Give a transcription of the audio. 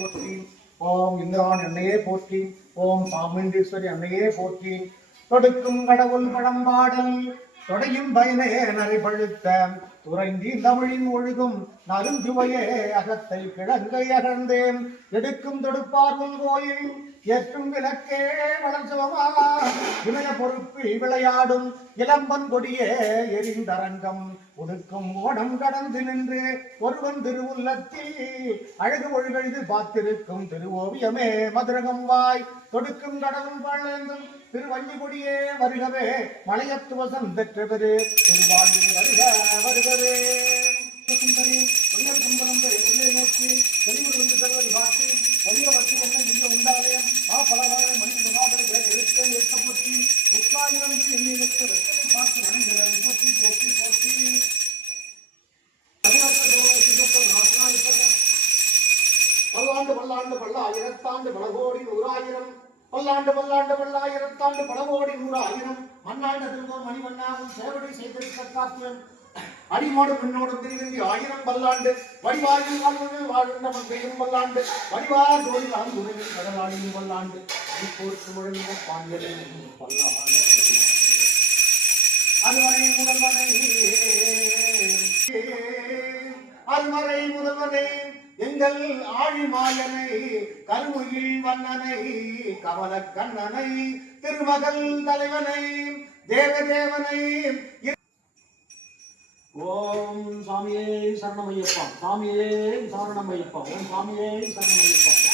போற்றி. ஓம் இந்திரான் என்னையே போற்றி. ஓம் சாமுண்டீஸ்வரி என்னையே போற்றி. தொடுக்கும் கடவுள் பழம்பாடல் தொடையும் பயனே நரைபழுத்த துறைந்தி தமிழின் ஒழுகும் நருஞ்சுவையே அகத்தை கிழங்கை அகழ்ந்தேன் எடுக்கும் தொடுப்பார்வல் கோயில் ஏற்றும் விளக்கே வளர்சுவமா இமய பொறுப்பில் விளையாடும் இளம்பன் கொடியே எரிந்தரங்கம் ஒடுக்கும் ஓடம் கடந்து நின்று ஒருவன் திருவுள்ளத்தில் அழகு ஒழுகெழுது பார்த்திருக்கும் திருவோவியமே மதுரகம் வாய் தொடுக்கும் கடவுள் வாழ்ந்தும் திருவஞ்சி கொடியே வருகவே மலையத்து வசந்தற்ற பெரு திருவாழ்வு வருக வருகவே சுந்தரி பொய்யர் கும்பலம் உள்ளே நோக்கி தெளிவு வந்து செல்வதை காட்டி ஒளிய வச்சு என்ன முடிய உண்டாலே பலவாறு மனித சமாதனை எழுத்தேன் எழுத்தப்பற்றி முக்காயிரம் எண்ணிலுக்கு வெற்றலை பார்த்து வணங்குகிறேன் போற்றி போற்றி போற்றி பல்லாண்டு பல்லாண்டு பல்லாயிரத்தாண்டு பலகோடி நூறாயிரம் பல்லாண்டு பல்லாண்டு பல்லாயிரத்தாண்டு பலகோடி நூறாயிரம் மண்ணாண்ட திருந்தோர் மணிவண்ணாவும் சேவடி செய்திருக்க காத்தியம் அடிமோடு முன்னோடும் திரும்பி ஆயிரம் பல்லாண்டு வடிவாயில் வாழ்கின்ற மந்தையும் பல்லாண்டு வடிவார் தோழில் ஆண்டுரையில் கடலாளியும் பல்லாண்டு இப்போருக்கு முழங்க பாண்டியலையும் பல்லாண்டு அருமறை முதல்வனை அருமறை முதல்வனை எங்கள் ஆழிமாயனை கருமுகில் வண்ணனை கமல கண்ணனை திருமகள் தலைவனை தேவதேவனை ஓம் சாமியே சரணமையப்பா சாமியே சரணமையப்பா ஓம் சாமியே சரணமையப்பா